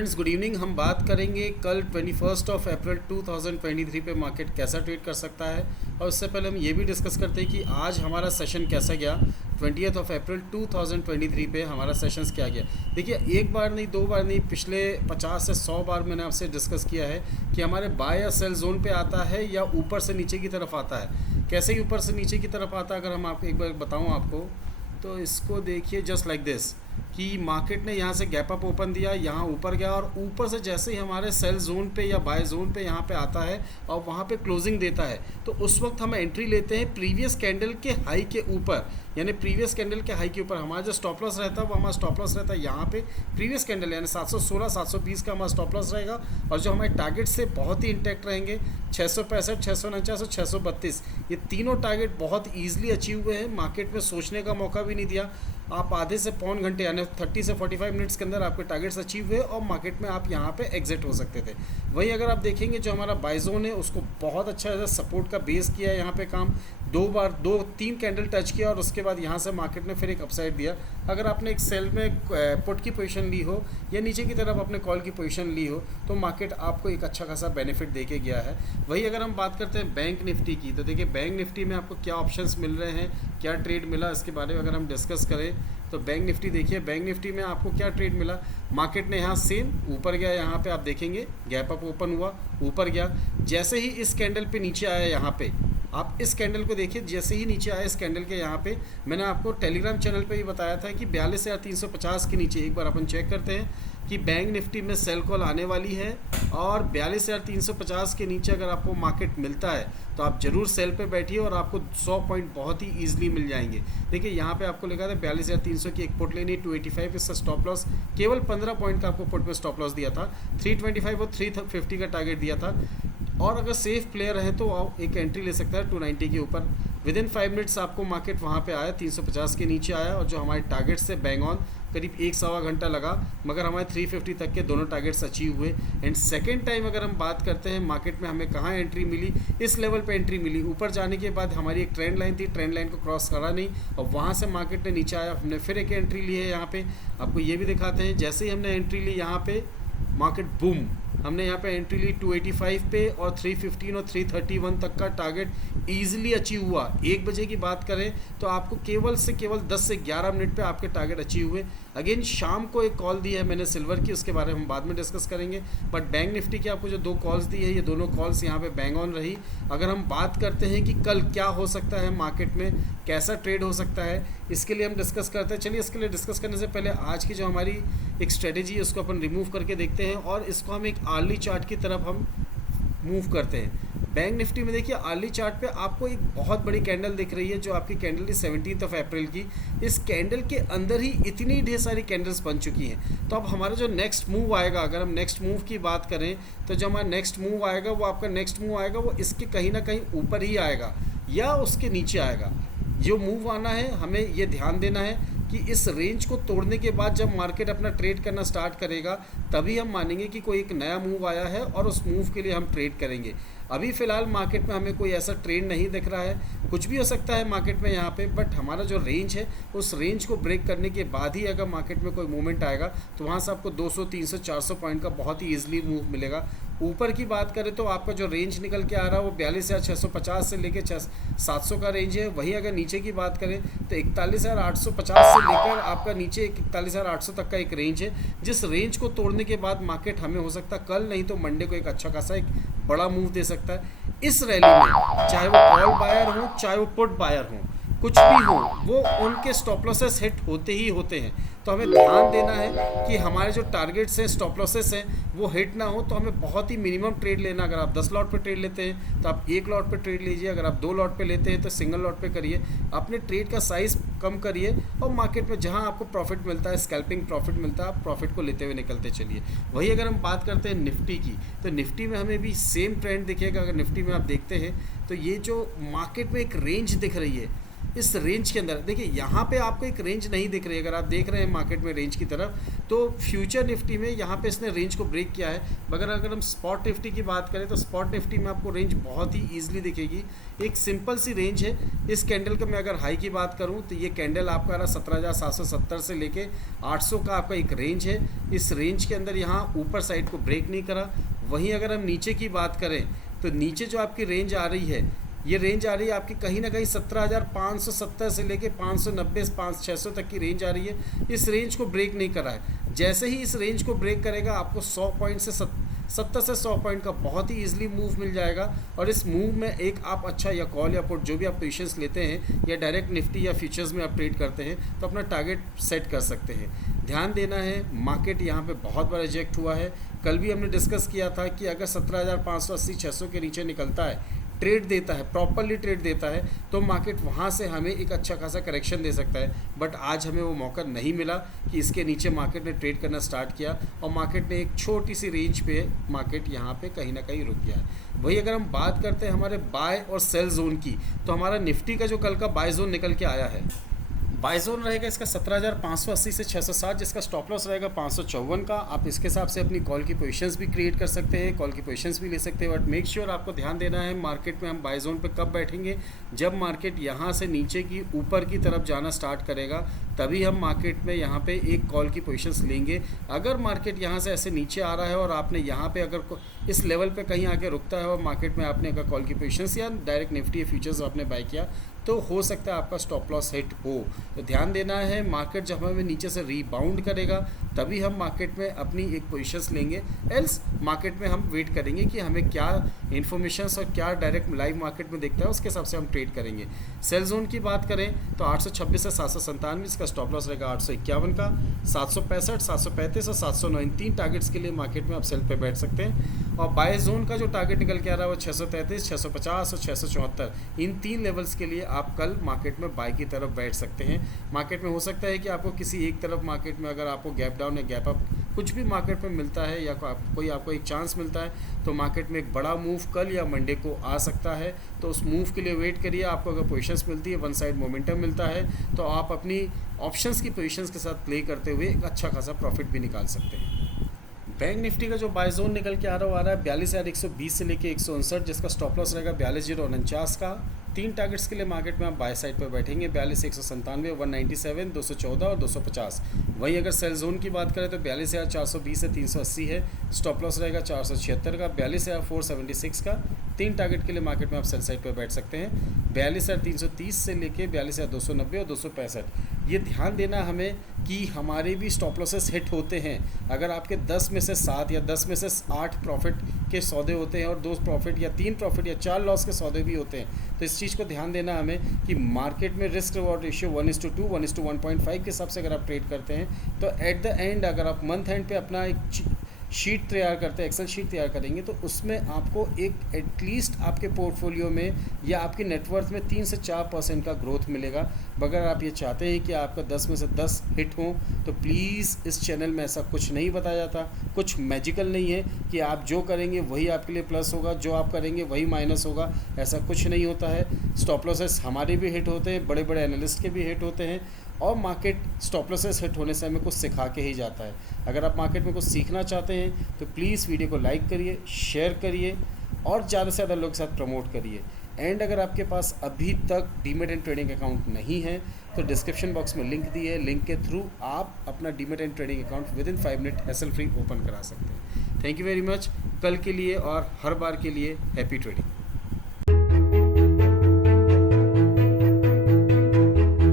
Friends good evening. हम बात करेंगे कल 21 अप्रैल 2023 पे मार्केट कैसा ट्रेड कर सकता है। और उससे पहले हम ये भी डिस्कस करते हैं कि आज हमारा सेशन कैसा गया। 20 अप्रैल 2023 पे हमारा सेशंस क्या गया। देखिए, एक बार नहीं, दो बार नहीं, पिछले 50 से 100 बार मैंने आपसे डिस्कस किया है कि हमारे बाय या सेल जोन पे आता है या ऊपर से नीचे की तरफ आता है। कैसे ही ऊपर से नीचे की तरफ आता है, अगर हम आप एक बार बताऊँ आपको, तो इसको देखिए जस्ट लाइक दिस कि मार्केट ने यहाँ से गैप अप ओपन दिया, यहाँ ऊपर गया और ऊपर से जैसे ही हमारे सेल जोन पे या बाय जोन पे यहाँ पे आता है और वहाँ पे क्लोजिंग देता है, तो उस वक्त हम एंट्री लेते हैं प्रीवियस कैंडल के हाई के ऊपर। यानी प्रीवियस कैंडल के हाई के ऊपर हमारा जो स्टॉप लॉस रहता है वो हमारा स्टॉप लॉस रहता है यहाँ पे प्रीवियस कैंडल, यानी 716 720 का हमारा स्टॉप लॉस रहेगा। और जो हमारे टारगेट से बहुत ही इंटैक्ट रहेंगे 665 649 और 632, ये तीनों टारगेट बहुत ईजिली अचीव हुए हैं। मार्केट में सोचने का मौका भी नहीं दिया। आप आधे से पौन घंटे यानी 30 से 45 मिनट्स के अंदर आपके टारगेट्स अचीव हुए और मार्केट में आप यहाँ पे एग्जिट हो सकते थे। वहीं अगर आप देखेंगे जो हमारा बाय जोन है उसको बहुत अच्छा सपोर्ट का बेस किया है यहाँ पे काम। दो तीन कैंडल टच किया और उसके बाद यहाँ से मार्केट ने फिर एक अपसाइड दिया। अगर आपने एक सेल में पुट की पोजीशन ली हो या नीचे की तरफ अपने कॉल की पोजीशन ली हो तो मार्केट आपको एक अच्छा खासा बेनिफिट दे के गया है। वही अगर हम बात करते हैं बैंक निफ्टी की, तो देखिए बैंक निफ्टी में आपको क्या ऑप्शंस मिल रहे हैं, क्या ट्रेड मिला, इसके बारे में अगर हम डिस्कस करें तो बैंक निफ्टी देखिए, बैंक निफ्टी में आपको क्या ट्रेड मिला। मार्केट ने यहाँ सेम ऊपर गया, यहाँ पे आप देखेंगे गैप अप ओपन हुआ, ऊपर गया, जैसे ही इस कैंडल पे नीचे आया, यहाँ पे आप इस कैंडल को देखिए, जैसे ही नीचे आया इस कैंडल के यहाँ पे, मैंने आपको टेलीग्राम चैनल पे ही बताया था कि 42,350 के नीचे एक बार अपन चेक करते हैं कि बैंक निफ्टी में सेल कॉल आने वाली है। और 42,350 के नीचे अगर आपको मार्केट मिलता है तो आप ज़रूर सेल पे बैठिए और आपको 100 पॉइंट बहुत ही ईजिली मिल जाएंगे। देखिए यहाँ पे आपको लिखा था 42,300 की एक पुट लेनी, 285 इसका स्टॉप लॉस, केवल 15 पॉइंट का आपको पुट पे स्टॉप लॉस दिया था, 325 और 350 का टारगेट दिया था। और अगर सेफ प्लेयर है तो आप एक एंट्री ले सकता है 290 के ऊपर। विद इन 5 मिनट्स आपको मार्केट वहाँ पे आया, 350 के नीचे आया और जो हमारे टारगेट से बैंग ऑन करीब 1-1.25 घंटा लगा, मगर हमारे 350 तक के दोनों टारगेट्स अचीव हुए। एंड सेकेंड टाइम अगर हम बात करते हैं मार्केट में हमें कहाँ एंट्री मिली, इस लेवल पे एंट्री मिली। ऊपर जाने के बाद हमारी एक ट्रेंड लाइन थी, ट्रेंड लाइन को क्रॉस करा नहीं और वहाँ से मार्केट ने नीचे आया, हमने फिर एक एंट्री ली है। यहाँ पे आपको ये भी दिखाते हैं, जैसे ही हमने एंट्री ली यहाँ पे मार्केट बूम, हमने यहाँ पे एंट्री ली 285 पे और 315 और 331 तक का टारगेट इजीली अचीव हुआ। 1 बजे की बात करें तो आपको केवल 10 से 11 मिनट पे आपके टारगेट अचीव हुए। अगेन शाम को एक कॉल दी है मैंने सिल्वर की, उसके बारे में हम बाद में डिस्कस करेंगे। बट बैंक निफ्टी की आपको जो 2 कॉल्स दी है, ये दोनों कॉल्स यहाँ पे बैंग ऑन रही। अगर हम बात करते हैं कि कल क्या हो सकता है मार्केट में, कैसा ट्रेड हो सकता है, इसके लिए हम डिस्कस करते हैं। चलिए इसके लिए डिस्कस करने से पहले आज की जो हमारी एक स्ट्रेटेजी है उसको अपन रिमूव करके देखते हैं और इसको हम एक अर्ली चार्ट की तरफ हम मूव करते हैं। बैंक निफ्टी में देखिए अर्ली चार्ट पे आपको एक बहुत बड़ी कैंडल दिख रही है जो आपकी कैंडल है 17 अप्रैल की। इस कैंडल के अंदर ही इतनी ढेर सारी कैंडल्स बन चुकी हैं। तो अब हमारा जो नेक्स्ट मूव आएगा, अगर हम नेक्स्ट मूव की बात करें तो जो हमारा नेक्स्ट मूव आएगा वो आपका नेक्स्ट मूव आएगा वो इसके कहीं ना कहीं ऊपर ही आएगा या उसके नीचे आएगा। जो मूव आना है हमें ये ध्यान देना है कि इस रेंज को तोड़ने के बाद जब मार्केट अपना ट्रेड करना स्टार्ट करेगा तभी हम मानेंगे कि कोई एक नया मूव आया है और उस मूव के लिए हम ट्रेड करेंगे। अभी फ़िलहाल मार्केट में हमें कोई ऐसा ट्रेंड नहीं दिख रहा है, कुछ भी हो सकता है मार्केट में यहाँ पे, बट हमारा जो रेंज है उस रेंज को ब्रेक करने के बाद ही अगर मार्केट में कोई मूवमेंट आएगा तो वहाँ से आपको 200 300 400 पॉइंट का बहुत ही ईजिली मूव मिलेगा। ऊपर की बात करें तो आपका जो रेंज निकल के आ रहा है वो 42,650 से लेकर 700 का रेंज है। वहीं अगर नीचे की बात करें तो 41,850 से लेकर आपका नीचे 41,800 तक का एक रेंज है, जिस रेंज को तोड़ने के बाद मार्केट हमें हो सकता है कल नहीं तो मंडे को एक अच्छा खासा एक बड़ा मूव दे सकता है। इस रैली में चाहे वो कॉल बायर हो चाहे वो पुट बायर हो, कुछ भी हो, वो उनके स्टॉप लॉसेस हिट होते ही होते हैं। तो हमें ध्यान देना है कि हमारे जो टारगेट्स हैं, स्टॉप लॉसेस हैं, वो हिट ना हो। तो हमें बहुत ही मिनिमम ट्रेड लेना। अगर आप 10 लॉट पे ट्रेड लेते हैं तो आप 1 लॉट पे ट्रेड लीजिए, अगर आप 2 लॉट पे लेते हैं तो सिंगल लॉट पे करिए। अपने ट्रेड का साइज़ कम करिए और मार्केट में जहां आपको प्रॉफिट मिलता है, स्कैल्पिंग प्रॉफिट मिलता है, आप प्रॉफिट को लेते हुए निकलते चलिए। वही अगर हम बात करते हैं निफ्टी की, तो निफ्टी में हमें भी सेम ट्रेंड दिखेगा। अगर निफ्टी में आप देखते हैं तो ये जो मार्केट में एक रेंज दिख रही है, इस रेंज के अंदर देखिए, यहाँ पे आपको एक रेंज नहीं दिख रही है। अगर आप देख रहे हैं मार्केट में रेंज की तरफ, तो फ्यूचर निफ्टी में यहाँ पे इसने रेंज को ब्रेक किया है। मगर अगर हम स्पॉट निफ्टी की बात करें तो स्पॉट निफ्टी में आपको रेंज बहुत ही ईजिली दिखेगी। एक सिंपल सी रेंज है। इस कैंडल का मैं अगर हाई की बात करूँ तो ये कैंडल आपका रहा 17,770 से लेके 800 का आपका एक रेंज है। इस रेंज के अंदर यहाँ ऊपर साइड को ब्रेक नहीं करा। वहीं अगर हम नीचे की बात करें तो नीचे जो आपकी रेंज आ रही है, ये रेंज आ रही है आपकी कहीं ना कहीं 17,570 से लेके 590 600 तक की रेंज आ रही है। इस रेंज को ब्रेक नहीं करा है। जैसे ही इस रेंज को ब्रेक करेगा आपको 100 पॉइंट से 70 से 100 पॉइंट का बहुत ही ईजिली मूव मिल जाएगा। और इस मूव में एक आप अच्छा या कॉल या पुट जो भी आप पोजीशंस लेते हैं या डायरेक्ट निफ्टी या फ्यूचर्स में आप ट्रेड करते हैं तो अपना टारगेट सेट कर सकते हैं। ध्यान देना है, मार्केट यहाँ पे बहुत बार रिजेक्ट हुआ है। कल भी हमने डिस्कस किया था कि अगर 17,580 600 के नीचे निकलता है, ट्रेड देता है, प्रॉपरली ट्रेड देता है, तो मार्केट वहाँ से हमें एक अच्छा खासा करेक्शन दे सकता है। बट आज हमें वो मौका नहीं मिला कि इसके नीचे मार्केट ने ट्रेड करना स्टार्ट किया और मार्केट ने एक छोटी सी रेंज पे मार्केट यहाँ पे कहीं ना कहीं रुक गया है। वही अगर हम बात करते हैं हमारे बाय और सेल जोन की, तो हमारा निफ्टी का जो कल का बाय जोन निकल के आया है, बाय जोन रहेगा इसका 17,580 से 660, जिसका स्टॉप लॉस रहेगा 554 का। आप इसके हिसाब से अपनी कॉल की पोजीशंस भी क्रिएट कर सकते हैं, कॉल की पोजीशंस भी ले सकते हैं। बट मेक श्योर आपको ध्यान देना है मार्केट में हम बाय जोन पे कब बैठेंगे, जब मार्केट यहाँ से नीचे की ऊपर की तरफ जाना स्टार्ट करेगा, तभी हम मार्केट में यहाँ पे एक कॉल की पोजीशंस लेंगे। अगर मार्केट यहाँ से ऐसे नीचे आ रहा है और आपने यहाँ पे अगर इस लेवल पे कहीं आके रुकता है और मार्केट में आपने अगर कॉल की पोजीशंस या डायरेक्ट निफ्टी फ्यूचर्स आपने बाय किया, तो हो सकता है आपका स्टॉप लॉस हिट हो। तो ध्यान देना है, मार्केट जब हमें नीचे से रीबाउंड करेगा तभी हम मार्केट में अपनी एक पोजीशंस लेंगे। एल्स मार्केट में हम वेट करेंगे कि हमें क्या इन्फॉर्मेशंस और क्या डायरेक्ट लाइव मार्केट में दिखता है, उसके हिसाब से हम ट्रेड करेंगे। सेल जोन की बात करें तो 826 से 797, इसका स्टॉप लॉस रहेगा 851 का। 765, 735 और 709 इन 3 टारगेट्स के लिए मार्केट में आप सेल पे बैठ सकते हैं। और बाय जोन का जो टारगेट निकल के आ रहा है वो 633, 650 और 674, इन 3 लेवल्स के लिए आप कल मार्केट में बाय की तरफ बैठ सकते हैं। मार्केट में हो सकता है कि आपको किसी एक तरफ मार्केट में अगर आपको गैप डाउन या गैप अप कुछ भी मार्केट में मिलता है या कोई आपको एक चांस मिलता है, तो मार्केट में एक बड़ा मूव कल या मंडे को आ सकता है। तो उस मूव के लिए वेट करिए। आपको अगर पोजीशंस मिलती है, वन साइड मोमेंटम मिलता है, तो आप अपनी ऑप्शंस की पोजीशंस के साथ प्ले करते हुए एक अच्छा खासा प्रॉफिट भी निकाल सकते हैं। बैंक निफ्टी का जो बाय जोन निकल के आ रहा है 42,120 से लेके 159, जिसका स्टॉप लॉस रहेगा 42,049 का। 3 टारगेट्स के लिए मार्केट में आप बाय साइड पर बैठेंगे, 42,197, 197, 214 और 250। वहीं अगर सेल जोन की बात करें तो 42,420 से 380 है, स्टॉप लॉस रहेगा 476 का। 42,476 का 3 टारगेट के लिए मार्केट में आप सेल साइड पर बैठ सकते हैं, 42,330 से लेके 42,290 और 265। ये ध्यान देना हमें कि हमारे भी स्टॉप लॉसेस हिट होते हैं। अगर आपके 10 में से 7 या 10 में से 8 प्रॉफिट के सौदे होते हैं और 2 प्रॉफिट या 3 प्रॉफिट या 4 लॉस के सौदे भी होते हैं, तो इस चीज़ को ध्यान देना हमें कि मार्केट में रिस्क रिवॉर्ड रेशियो 1:2, 1:1.5 के हिसाब से अगर आप ट्रेड करते हैं, तो एट द एंड अगर आप मंथ एंड पे अपना एक शीट तैयार करते हैं, एक्सेल शीट तैयार करेंगे, तो उसमें आपको एक एटलीस्ट आपके पोर्टफोलियो में या आपकी नेटवर्थ में 3 से 4% का ग्रोथ मिलेगा। अगर आप ये चाहते हैं कि आपका 10 में से 10 हिट हो, तो प्लीज़ इस चैनल में ऐसा कुछ नहीं बताया जाता, कुछ मैजिकल नहीं है कि आप जो करेंगे वही आपके लिए प्लस होगा, जो आप करेंगे वही माइनस होगा, ऐसा कुछ नहीं होता है। स्टॉप लॉसेस हमारे भी हिट होते हैं, बड़े बड़े एनालिस्ट के भी हिट होते हैं, और मार्केट स्टॉप लॉसेस हिट होने से हमें कुछ सिखा के ही जाता है। अगर आप मार्केट में कुछ सीखना चाहते हैं तो प्लीज़ वीडियो को लाइक करिए, शेयर करिए और ज़्यादा से ज़्यादा लोगों के साथ प्रमोट करिए। एंड अगर आपके पास अभी तक डीमेट एंड ट्रेडिंग अकाउंट नहीं है तो डिस्क्रिप्शन बॉक्स में लिंक दी है, लिंक के थ्रू आप अपना demat and trading account with in 5 minute hassle free open करा सकते हैं। Thank you very much. कल के लिए और हर बार के लिए हैप्पी ट्रेडिंग।